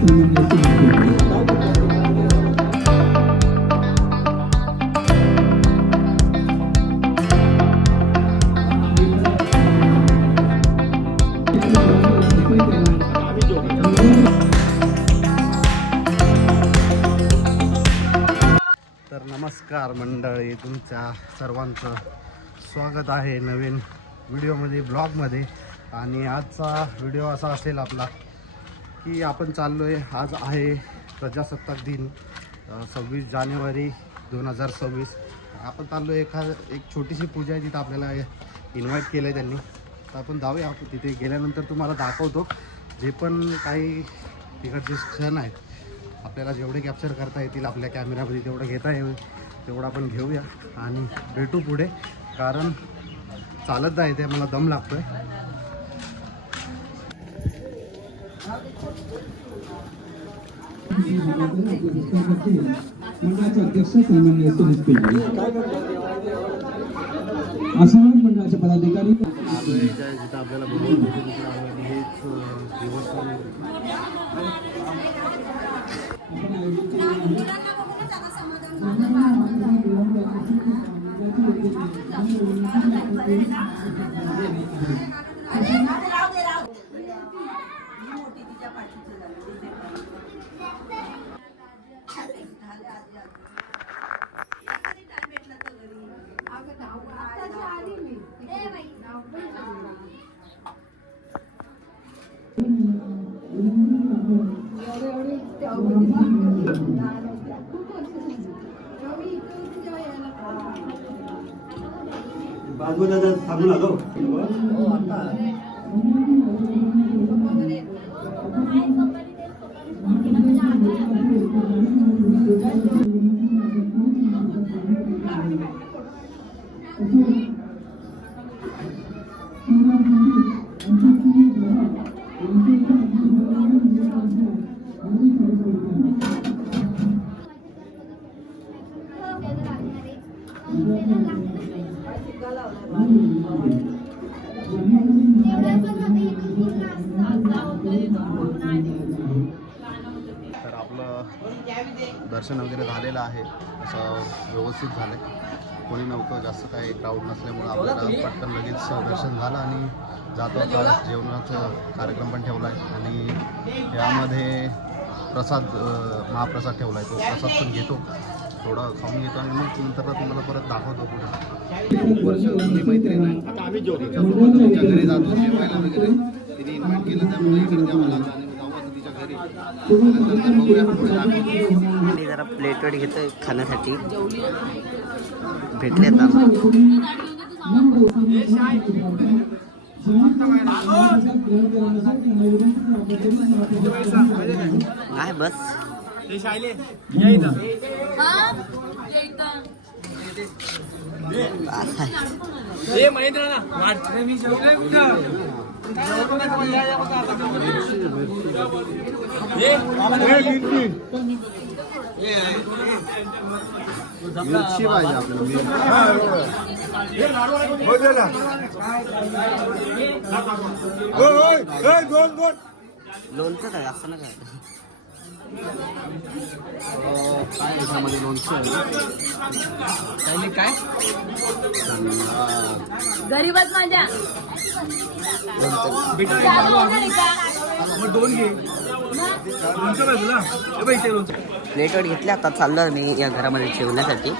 तर नमस्कार मंडळी, तुमच्या सर्वांचं स्वागत आहे नवीन व्हिडिओमध्ये, ब्लॉगमध्ये. आणि आजचा व्हिडिओ असा असेल आपला की आपण चाललो आहे, आज आहे प्रजासत्ताक दिन 26 जानेवारी 2026. आपण चाललो आहे एक छोटीशी पूजा आहे, तिथं आपल्याला इन्व्हाइट केलं आहे त्यांनी. तर आपण जाऊया. आपण तिथे गेल्यानंतर तुम्हाला दाखवतो जे पण काही तिकडचे क्षण आहेत, आपल्याला जेवढे कॅप्चर करता येतील आपल्या कॅमेऱ्यामध्ये तेवढं घेता येईल तेवढं आपण घेऊया आणि भेटू पुढे. कारण चालत जायचं आहे, मला दम लागतो आहे. मंडळाचे अध्यक्ष सन्माननीय सुरेश पेंडे, आशीर्वाद मंडळाचे पदाधिकारी, जिथं आपल्याला बोलवलं हेच दिवस बाजूला थांबून आलो. तर आपलं दर्शन वगैरे झालेलं आहे, असं व्यवस्थित झालं आहे. कोणी नव्हतं, जास्त काही क्राऊड नसल्यामुळं आपल्याला पटकन लगेच दर्शन झालं आणि जातो. आता जेवणाचा कार्यक्रम पण ठेवला आहे आणि यामध्ये प्रसाद, महाप्रसाद ठेवला आहे. तो प्रसाद पण घेतो, थोडं खाऊन घेतो आणि मग नंतर तुम्हाला परत दाखवतो पुढे. वर्ष आपली मैत्रीण आहे, आता आम्ही तिच्या घरी जातो जेवायला वगैरे. तिने इन्व्हाइट केलं त्यामुळे इकडे द्यावं लागतं आणि जाऊ आता तिच्या घरी. नंतर बघूया पुढे आणि जरा प्लेटवर घेतो खाण्यासाठी. भेटले आता नाही बस महेंद्र ना मिरची पाहिजे आपल्याला. लोणचं काय असं ना काय काय याच्यामध्ये लोणचं काय गरीबच माझ्या दोन घे प्लेटवर घेतले. आता चाललं मी या घरामध्ये ठेवण्यासाठी.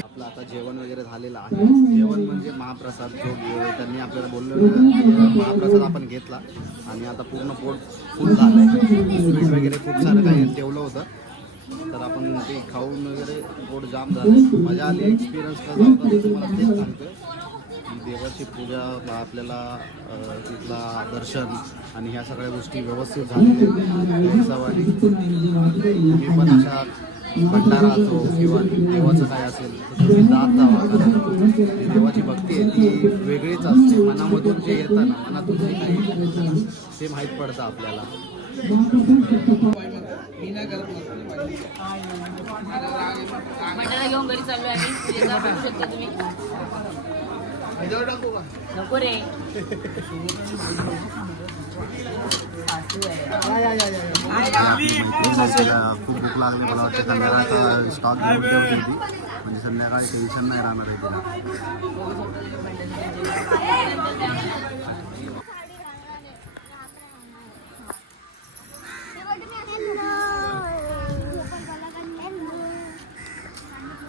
आपलं आता जेवण वगैरे झालेलं आहे. जेवण म्हणजे महाप्रसाद जो त्यांनी आपल्याला बोललं, महाप्रसाद आपण घेतला आणि आता पूर्ण पोट फुल झालं आहे. स्वीट वगैरे खूप सारं काही ठेवलं होतं, तर आपण ते खाऊन वगैरे पोट जाम झालं. मजा आली. एक्सपिरियन्स कसा होता तुम्हाला तेच सांगतोय की देवाची पूजा, आपल्याला तिथला दर्शन आणि ह्या सगळ्या गोष्टी व्यवस्थित झालेल्या उत्सवाने. मी पण अशा भंडारा असो किंवा देवाचं काय असेल तर तुम्ही जात जावा. कारण जी देवाची भक्ती आहे ती वेगळीच असते. मनामधून जे येतं ना, मनातून जे काही ते माहीत पडतं आपल्याला. मंडळाला घेऊन घरी चाललोय आम्ही पूजेचा बघू शकता तुम्ही. नको रे. खूप भूक लागली मला वाटतं संध्याकाळचा स्टॉक घेऊन ठेवली होती म्हणजे संध्याकाळी टेन्शन नाही राहणार आहे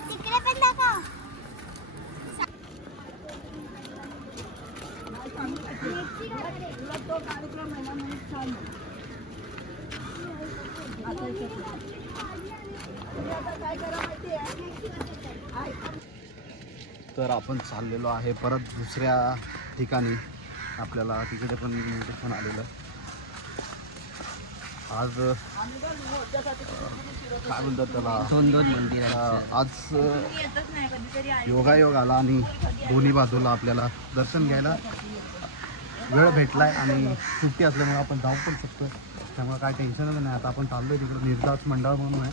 तिकडे पण दाखव. तर आपण चाललेलो आहे परत दुसऱ्या ठिकाणी. आपल्याला तिकडे पण इन्व्हिटेशन आलेलं. आज काय म्हणतात त्याला, दोन मंदिर आज योगायोग आला आणि दोन्ही बाजूला आपल्याला दर्शन घ्यायला वेळ भेटलाय आणि सुट्टी असल्यामुळे आपण जाऊ पण शकतो. त्यामुळे काय टेन्शनच नाही. आता आपण चाललोय तिकडे निर्दास मंडळ म्हणून आहे.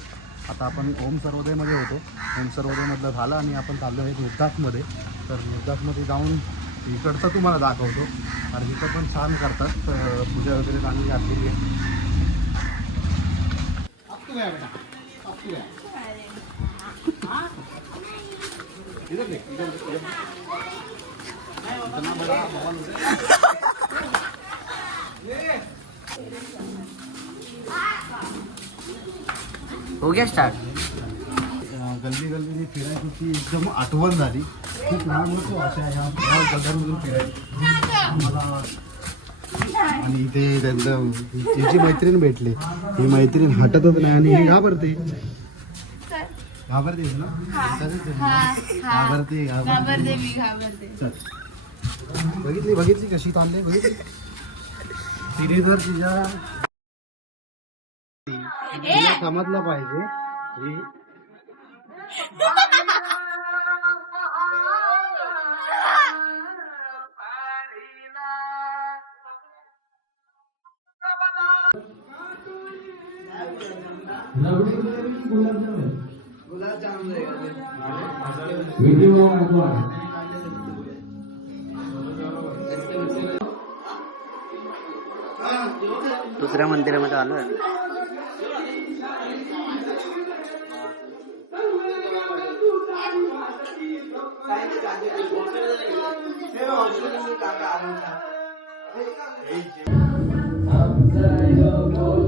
आता आपण ओम सर्वोदयमध्ये होतो. ओम सर्वोदयमधलं झालं आणि आपण चाललो आहे निर्दासमध्ये. तर निर्दासमध्ये जाऊन इकडचं तुम्हाला दाखवतो. कारण इथं पण छान करतात, पूजा वगैरे चांगली घातलेली आहे. हो गया स्टार्ट. गल्ली गल्लीने फिरायची एकदम आठवण झाली. खूप लहान होतो अशा ह्या गल्ल्यामधून फिरायची मला. आणि इथे त्यांचं तिची मैत्रीण भेटली. ही मैत्रीण हटतच नाही आणि ही घाबरते ना. घाबरते मी घाबरते. चल. बघितली कशी चालली बघितली. तिने जर तिला समजलं पाहिजे ही दुसऱ्या मंदिरामध्ये आलोय.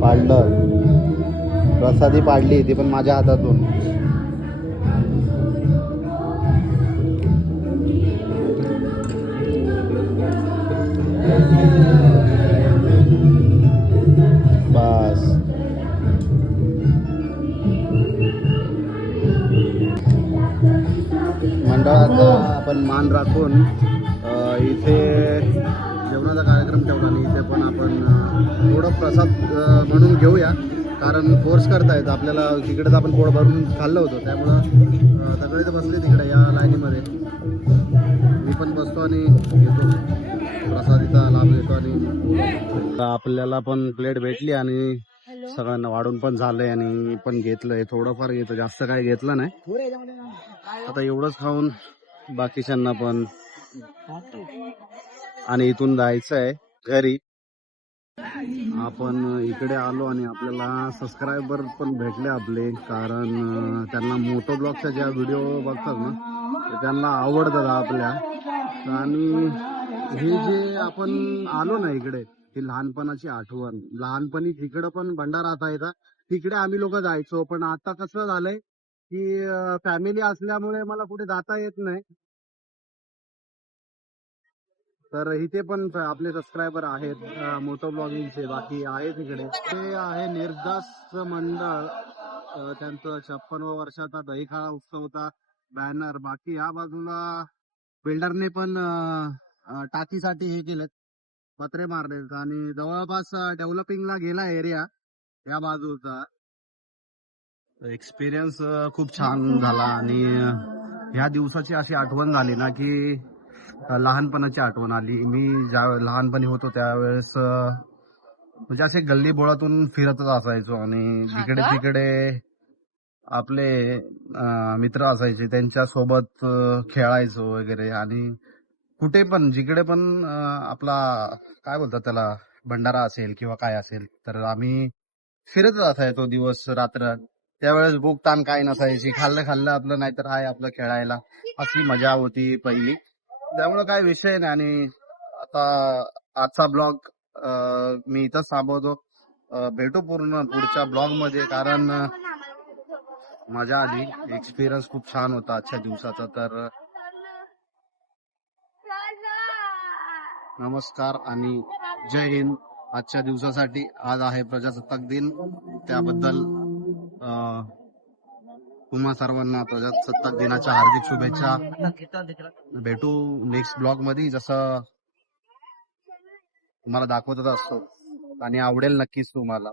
पाडलं प्रसादी पाडली ती पण माझ्या हातातून. बस मंडळाचा आपण मान राखून इथे जेवणाचा कार्यक्रम ठेवला आणि इथे पण आपण थोडं प्रसाद म्हणून घेऊया. कारण फोर्स करतायत आपल्याला. तिकडेच आपण पोट भरून खाल्लं होतं त्यामुळं सगळे तर बसले तिकडे या लाईनीमध्ये. मी पण बसतो आणि घेतो प्रसादीचा लाभ घेतो. आणि आपल्याला पण प्लेट भेटली आणि सगळ्यांना वाढून पण झालंय आणि पण घेतलंय. थोडंफार घेतो, जास्त काय घेतलं नाही. आता एवढंच खाऊन बाकीच्यांना पण. आणि इथून जायचं आहे घरी. आपण इकडे आलो आणि आपल्याला सबस्क्रायबर पण भेटले आपले. कारण त्यांना मोटो ब्लॉगच्या ज्या व्हिडिओ बघतात ना तर त्यांना आवडतात आपल्या. आणि हे जे आपण आलो ना इकडे, ही लहानपणाची आठवण. लहानपणी तिकडं पण भंडारा असायचा, तिकडे आम्ही लोक जायचो. पण आता कसं झालंय की फॅमिली असल्यामुळे मला कुठे जाता येत नाही. तर इथे पण आपले सबस्क्रायबर आहेत मोटो ब्लॉगिंगचे. बाकी आहेत इकडे. ते आहे निर्दास मंडळ. त्यांचं 56व्या वर्षाचा दहीखाळा उत्सवचा बॅनर. बाकी या बाजूला बिल्डरने पण टाकीसाठी हे केलेत, पत्रे मारलेत. आणि जवळपास डेव्हलपिंगला गेला एरिया या बाजूचा. एक्सपिरियन्स खूप छान झाला. आणि ह्या दिवसाची अशी आठवण झाली ना की लहानपणाची आठवण आली. मी ज्या लहानपणी होतो त्यावेळेस म्हणजे असे गल्ली बोळातून फिरतच असायचो आणि जिकडे तिकडे आपले मित्र असायचे त्यांच्या सोबत खेळायचो वगैरे आणि कुठे पण जिकडे पण आपला काय बोलतात त्याला भंडारा असेल किंवा काय असेल तर आम्ही फिरतच असायचो दिवस रात्र. त्यावेळेस भूक ताण काय नसायची, खाल्लं आपलं नाहीतर आहे आपलं खेळायला. अशी मजा होती पहिली, त्यामुळे काय विषय नाही. आणि आता आजचा ब्लॉग मी इथंच थांबवतो. भेटू पूर्ण पुढच्या ब्लॉग मध्ये, कारण मजा आली. एक्सपिरियन्स खूप छान होता आजच्या दिवसाचा. तर नमस्कार आणि जय हिंद. आजच्या दिवसासाठी आज आहे प्रजासत्ताक दिन, त्याबद्दल तुम्हा सर्वांना प्रजासत्ताक दिनाच्या हार्दिक शुभेच्छा. भेटू नेक्स्ट ब्लॉग मध्ये, जसं तुम्हाला दाखवतच असतो आणि आवडेल नक्कीच तुम्हाला.